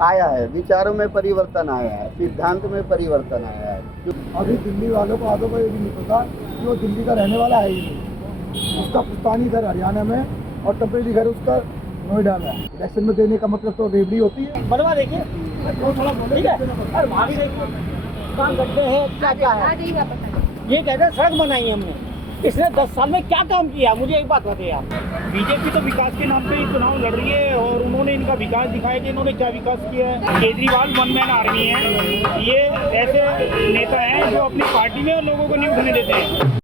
आया है, विचारों में परिवर्तन आया है, सिद्धांत में परिवर्तन आया है। अभी दिल्ली वालों को आधों को ये भी नहीं पता कि वो दिल्ली का रहने वाला है ही नहीं। उसका पुश्तैनी घर हरियाणा में और टेम्परेरी घर उसका नोएडा में। इलेक्शन में देने का मतलब तो रेवड़ी होती है। बनवा देखिए ठीक है। अरे भाभी देखिए काम करते हैं क्या क्या है। ये कहते हैं सड़क बनाई है हमने, इसने 10 साल में क्या काम किया मुझे एक बात बताइए आप। बीजेपी तो विकास के नाम पे ही चुनाव लड़ रही है और उन्होंने इनका विकास दिखाया कि इन्होंने क्या विकास किया है। केजरीवाल वन मैन आर्मी है, ये ऐसे नेता हैं जो अपनी पार्टी में लोगों को नहीं उठने देते हैं।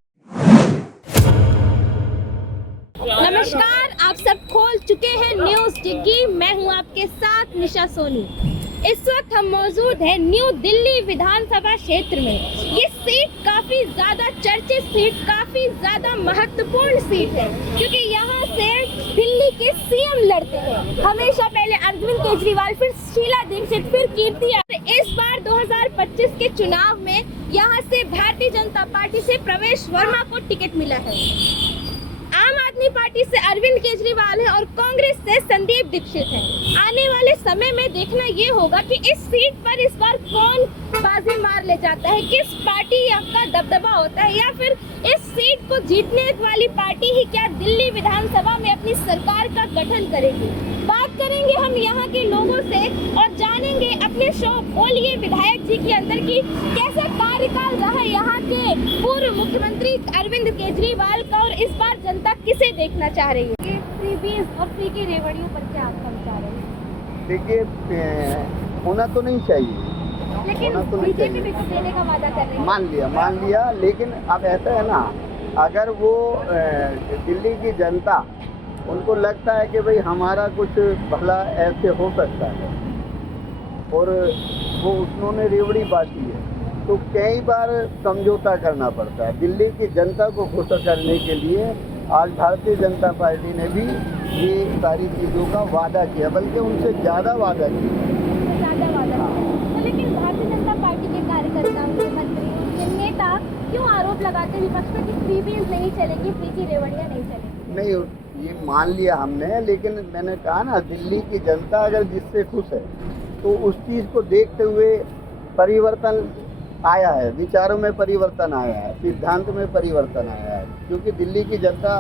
नमस्कार, आप सब खोल चुके हैं न्यूज डिग्गी। मैं हूं आपके साथ निशा सोनी। इस वक्त हम मौजूद हैं न्यू दिल्ली विधानसभा क्षेत्र में। ये सीट काफी ज्यादा चर्चित सीट, काफी ज्यादा महत्वपूर्ण सीट है क्योंकि यहाँ से दिल्ली के सीएम लड़ते हैं। हमेशा पहले अरविंद केजरीवाल, फिर शीला दीक्षित, फिर कीर्ति। इस बार 2025 के चुनाव में यहाँ से भारतीय जनता पार्टी से प्रवेश वर्मा को टिकट मिला है। आम आदमी पार्टी से अरविंद केजरीवाल है और कांग्रेस से संदीप दीक्षित है। आने वाले समय में देखना ये होगा कि इस सीट पर इस बार कौन बाजी मार ले जाता है, किस पार्टी का दबदबा होता है, या फिर इस सीट को जीतने वाली पार्टी ही क्या दिल्ली विधानसभा में अपनी सरकार का गठन करेगी। बात करेंगे हम यहाँ के लोगों से और जानेंगे अपने शो बोलिए विधायक जी के अंदर की कैसा कार्यकाल रहा यहाँ के पूर्व मुख्यमंत्री अरविंद केजरीवाल का और इस बार जनता किसे देखना चाह रही है। फ्रीबीज और फ्री की रेवड़ियों पर क्या आपका विचार है? देखिए, होना तो नहीं चाहिए, लेकिन तो नहीं बीजेपी भी कुछ देने का वादा कर रही है। मान लिया, लेकिन अब ऐसा है ना, अगर वो दिल्ली की जनता उनको लगता है कि भाई हमारा कुछ भला ऐसे हो सकता है और वो उन्होंने रेवड़ी बांटी है, तो कई बार समझौता करना पड़ता है। दिल्ली की जनता को खुश करने के लिए आज भारतीय जनता पार्टी ने भी ये सारी चीज़ों का वादा किया, बल्कि उनसे ज़्यादा वादा किया। तो लेकिन भारतीय जनता पार्टी के कार्यकर्ता, मंत्री, उनके नेता क्यों आरोप लगाते हैं विपक्ष पर कि फ्रीबीज नहीं चलेगी, फ्री की रेवड़ियाँ नहीं चलेगी? नहीं, ये मान लिया हमने, लेकिन मैंने कहा ना, दिल्ली की जनता अगर जिससे खुश है तो उस चीज़ को देखते हुए परिवर्तन आया है, विचारों में परिवर्तन आया है, सिद्धांत में परिवर्तन आया है। क्योंकि दिल्ली की जनता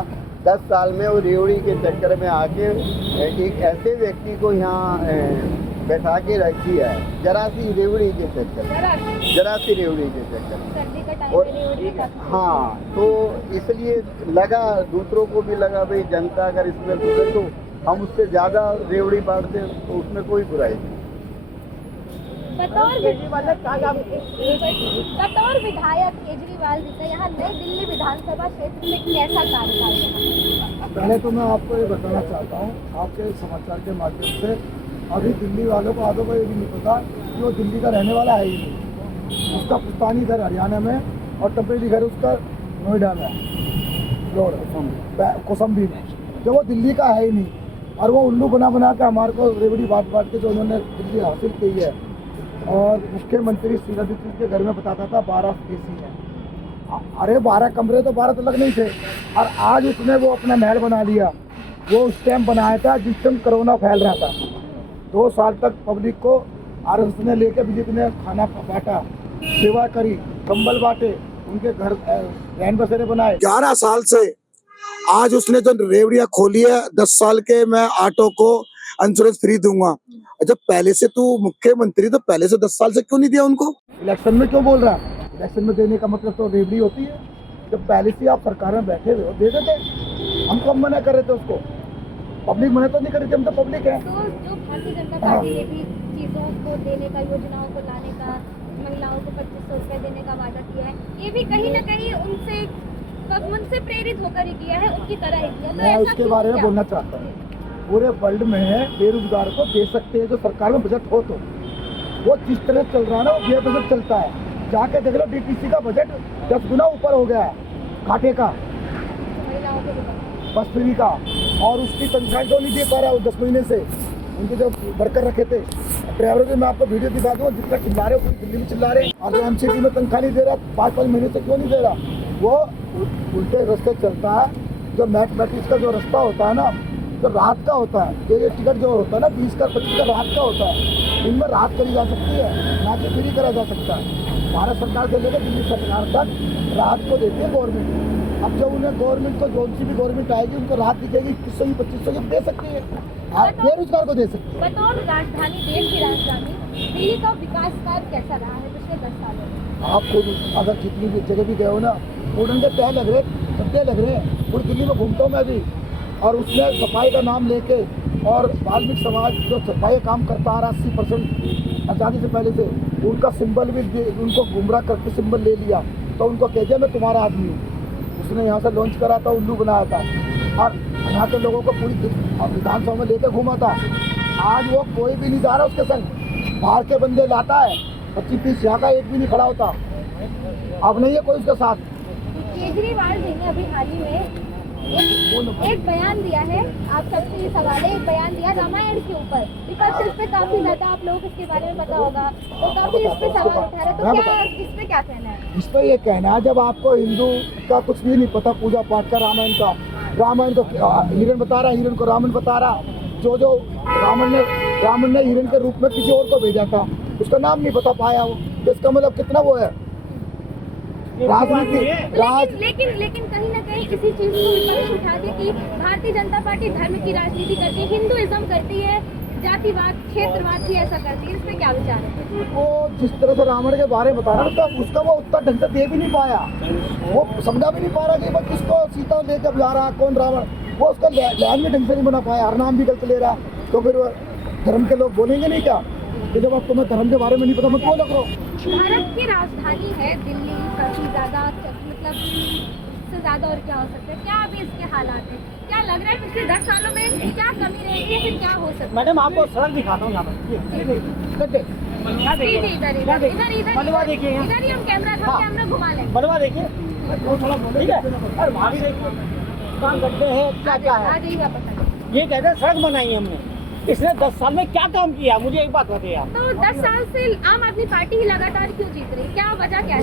10 साल में वो रेवड़ी के चक्कर में आके एक ऐसे व्यक्ति को यहाँ बैठा के रख दिया है, जरा सी रेवड़ी के चक्कर में। और हाँ, तो इसलिए लगा, दूसरों को भी लगा भाई जनता अगर इसमें घुसे तो हम उससे ज़्यादा रेवड़ी बांटते हैं, तो उसमें कोई बुराई नहीं। बतौर विधायक केजरीवाल जी का यहाँ नई दिल्ली विधानसभा क्षेत्र में कैसा कार्यकाल रहा? पहले तो मैं आपको ये बताना चाहता हूँ आपके समाचार के माध्यम से, अभी दिल्ली वालों को आधों को ये भी नहीं पता कि वो दिल्ली का रहने वाला है ही नहीं। उसका पुश्तैनी घर हरियाणा में और टेम्परेरी घर उसका नोएडा में, कौशाम्बी में। जो वो दिल्ली का है ही नहीं और वो उल्लू बना के हमारे को रेवड़ी बांट के जो उन्होंने दिल्ली हासिल की है। और मुख्यमंत्री शीला दीक्षित के घर में बताता था 12 एसी है। अरे 12 कमरे तो 12 तो लग नहीं थे। और आज उसने वो अपना महल बना लिया। वो उस टाइम बनाया था जिस टाइम कोरोना फैल रहा था। 2 साल तक पब्लिक को आरएसएस ने लेकर बीजेपी ने खाना बांटा, सेवा करी, कंबल बांटे, उनके घर रहन बसेरे बनाए। 11 साल से आज उसने जो रेवड़ियाँ खोली है, 10 साल के मैं ऑटो को इंश्योरेंस फ्री दूंगा। जब पहले से तू मुख्यमंत्री, तो पहले से 10 साल से क्यों नहीं दिया उनको? इलेक्शन में क्यों बोल रहा है? इलेक्शन में देने का मतलब तो रेवड़ी होती है। जब पहले से आप सरकार में बैठे हुए हो, दे देते। हम कब मना कर रहे थे उसको? पब्लिक मना तो नहीं कर रही थी, हम तो पब्लिक है। तो जो भारतीय जनता पार्टी ने भी चीजों को देने का, योजनाओं को लाने का, महिलाओं को 2500 रुपए देने का वादा किया है, ये भी कहीं ना कहीं उनसे प्रेरित होकर ही किया है, उनकी तरह ही किया। मैं उसके बारे में बोलना चाहता हूँ। पूरे वर्ल्ड में बेरोजगार को दे सकते हैं जो सरकार में बजट हो, तो वो जिस तरह चल रहा है ना, वो ये बजट चलता है। जाके देख लो, डीटीसी का बजट 10 गुना ऊपर हो गया है, घाटे का, बस फ्री का। और उसकी तनख्वाह जो नहीं दे पा रहा है 10 महीने से, उनके जो वर्कर रखे थे ड्राइवर की, मैं आपको वीडियो दिखा दूँ, जितना चिल्ला रहे हो दिल्ली में चिल्ला रहे। और एमसीडी में तनख्वाह नहीं दे रहा, 5-5 महीने से क्यों नहीं दे रहा? वो उल्टे रास्ते चलता है। जो मैथमेटिक्स का जो रास्ता होता है ना, जो रात का होता है, ये टिकट जो होता है ना 20 का 25 का रात का होता है, इनमें रात करी जा सकती है, ना कि फ्री करा जा सकता है। भारत सरकार से लेकर दिल्ली सरकार तक रात को देती है गवर्नमेंट। अब जब उन्हें गवर्नमेंट को जो सी भी गवर्नमेंट आएगी उनको रात दिखेगी 2100 की 2500 की दे सकती है, बेरोजगार को दे सकती है। बतौर राजधानी, देश की राजधानी, दिल्ली का विकास कार्य कैसा रहा है पिछले 10 सालों में? आप खुद अगर जितनी भी जगह भी गए हो ना, उड़न के तय लग रहे, गड्ढे लग रहे हैं। पूरी दिल्ली में घूमता हूँ मैं भी, और उसमें सफाई का नाम लेके, और वाल्मीकि समाज जो सफाई काम करता आ रहा 80% आज़ादी से पहले से, उनका सिंबल भी उनको गुमराह करके सिंबल ले लिया, तो उनको कह दिया मैं तुम्हारा आदमी हूँ। उसने यहाँ से लॉन्च करा था, उल्लू बनाया था, और यहाँ के लोगों को पूरी विधानसभा में लेकर घूमा था। आज वो कोई भी नहीं जा रहा उसके संग, बाहर के बंदे लाता है, 25-30 यहाँ का एक भी नहीं खड़ा होता। अब नहीं है कोई उसके साथ। केजरीवाल जी ने अभी हाल ही में एक बयान दिया है, आप सबसे ये सवाल है, एक बयान दिया रामायण के ऊपर, विपक्ष इस पे काफी लड़ा, आप लोगों को इसके बारे में पता होगा, तो काफी इस पे सवाल उठा रहे, तो क्या इस पे क्या कहना है? इस पर ये कहना है, जब आपको हिंदू का कुछ भी नहीं पता, पूजा पाठ का, रामायण को हिरण बता रहा, हिरण को रावण बता रहा, जो रावण ने हिरण के रूप में किसी और को भेजा था, उसका नाम नहीं बता पाया वो, तो इसका मतलब कितना वो है राजनीति। लेकिन कहीं ना कहीं इसी चीज को विपक्ष उठा दे कि भारतीय जनता पार्टी धर्म की राजनीति करती है, हिंदुइज्म करती है, जातिवाद, क्षेत्रवाद भी ऐसा करती है, इस पे क्या विचार है? वो जिस तरह से रावण के बारे में बता रहा था, उसका वो उत्तर ढंग से दे भी नहीं पाया, वो समझा भी नहीं पा रहा कि वो किसको सीता लेकर जा रहा, कौन रावण, वो उसका लैंड भी ढंग से नहीं बना पाया, हर नाम भी गलत ले रहा। तो फिर धर्म के लोग बोलेंगे नहीं क्या कि जब आपको मैं धर्म के बारे में नहीं पता मैं क्यों लग रहा हूँ? भारत की राजधानी है दिल्ली, काफी ज्यादा मतलब इससे ज्यादा और क्या हो सकता है? क्या अभी इसके हालात हैं? क्या लग रहा है पिछले 10 सालों में क्या कमी रहेगी या फिर क्या हो सकता है? मैडम आपको सड़क दिखाता हूँ यहाँ पर, बनवा देखिए, इधर ही हम कैमरा घुमा लेंगे, बनवा देखिए, ठीक है। अरे वहाँ भी देखिए, काम करते हैं, क्या है, आ जाइएगा पता। ये कहते हैं सड़क बनाई हमने, इसने 10 साल में क्या काम किया, मुझे एक बात बताइए आप। तो 10 साल से आम आदमी पार्टी ही लगातार क्यों जीत रही, क्या वजह क्या है?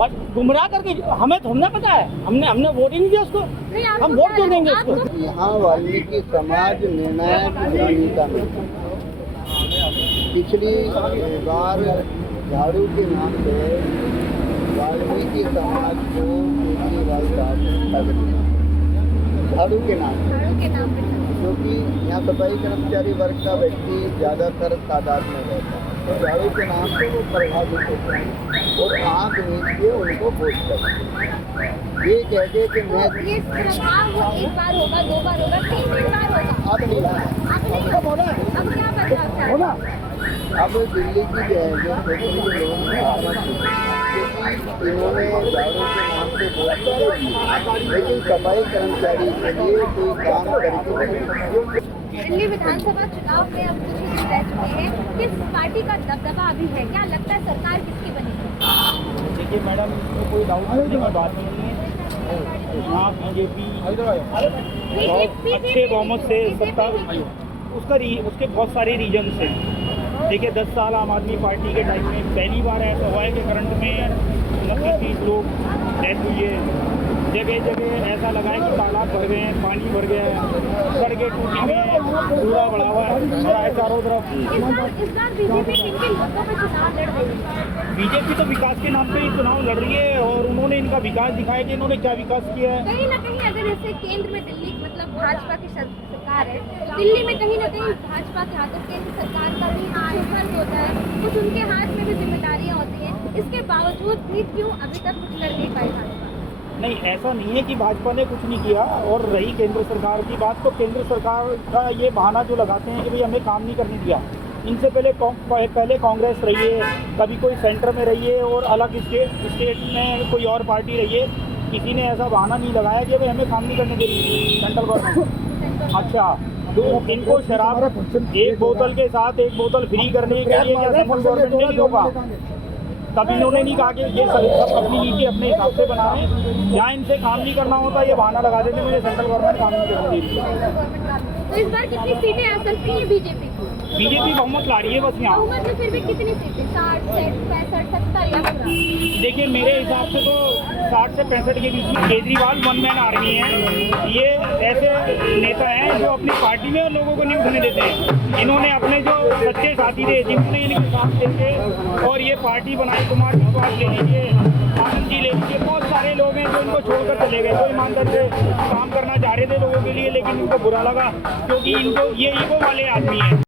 और गुमराह करके हमें तो हमने पता है, हमने वोट ही नहीं दिया उसको, नहीं, आपको हम वोट क्या क्यों देंगे लगा? उसको? यहाँ वाल्मीकि समाज निर्णायक भूमिका में पिछली बार झाड़ू के नाम पे वाल्मीकि समाज को केजरीवाल साहब झाड़ू के नाम पे, क्योंकि यहाँ सफाई कर्मचारी वर्ग का व्यक्ति ज़्यादातर तादाद में रहता है, तो झाड़ू के नाम से वो प्रभावित होते हैं और आँख नीच के उनको वोट करते हैं। ये कहते कि मैं ये प्रभाव वो एक बार होगा, 2 बार होगा, 3 बार होगा, अब नहीं रहा। अब क्या बदलाव चाहते हैं? अब दिल्ली की जो छोटे लोग इन्होंने झाड़ू के नाम से वोट किया, लेकिन सफाई कर्मचारी के लिए कोई काम करके दिल्ली विधानसभा चुनाव में अब कुछ दिन रह चुके हैं, किस पार्टी का दबदबा अभी है, क्या लगता है सरकार किसकी बनेगी? देखिए मैडम, इसमें कोई डाउट करने की बात नहीं है, यहाँ बीजेपी अच्छे बहुमत से सत्ता, उसके बहुत सारे रीजन से। देखिए 10 साल आम आदमी पार्टी के टाइम में पहली बार ऐसा हुआ है कि करंट में 29-30 लोग डेथ हुई है, जगह जगह ऐसा लगा है कि तालाब भर गए हैं, पानी भर गया है, सड़कें टूटी हुई हैं, कूड़ा बढ़ा हुआ है चारों तरफ। इस बार बीजेपी किन मुद्दों पर चुनाव लड़ रही है? बीजेपी तो विकास के नाम पे ही चुनाव लड़ रही है, और उन्होंने इनका विकास दिखाया कि इन्होंने क्या विकास किया है। कहीं ना कहीं अगर जैसे केंद्र में दिल्ली मतलब भाजपा की सरकार है, दिल्ली में कहीं ना कहीं भाजपा के हाथों केंद्र सरकार का भी फर्ज होता है, कुछ उनके हाथ में भी जिम्मेदारियां होती हैं, इसके बावजूद भी क्यों अभी तक कुछ कर नहीं पाई भाजपा? नहीं, ऐसा नहीं है कि भाजपा ने कुछ नहीं किया। और रही केंद्र सरकार की बात, तो केंद्र सरकार का ये बहाना जो लगाते हैं कि भाई हमें काम नहीं करने दिया, इनसे पहले कांग्रेस रही है, कभी कोई सेंटर में रही है और अलग स्टेट में कोई और पार्टी रही है, किसी ने ऐसा बहाना नहीं लगाया कि भाई हमें काम नहीं करने दे रही सेंट्रल गवर्नमेंट। अच्छा, तो इनको शराब एक बोतल के साथ एक बोतल फ्री करने के लिए क्या सेंट्रल गवर्नमेंट ने नहीं रोका? तब इन्होंने नहीं कहा कि ये सब अपनी नीति अपने हिसाब से बना रहे हैं, जहाँ इनसे काम नहीं करना होता ये बहाना लगा देते मुझे सेंट्रल गवर्नमेंट काम नहीं करती। तो इस बार कितनी सीटें आ सकती हैं बीजेपी? बीजेपी बहुमत ला रही है बस यहाँ। बहुमत में फिर भी कितनी सीटें? 60, 65, 70 या पूरा? देखिए मेरे हिसाब से तो 60 से 65 के बीच में। केजरीवाल वन मैन आर्मी है, ये ऐसे नेता हैं जो अपनी पार्टी में लोगों को नहीं उठने देते हैं। इन्होंने अपने जो सच्चे साथी थे जिन्होंने इनके साथ देते और ये पार्टी बनाई, कुमार विश्वास ले लीजिए, आनंद जी ले लीजिए, बहुत सारे लोग हैं जो इनको छोड़कर चले गए। जो ईमानदार से काम करना चाह रहे थे लोगों के लिए, लेकिन उनको बुरा लगा क्योंकि इनको ये ईगो वाले आदमी हैं।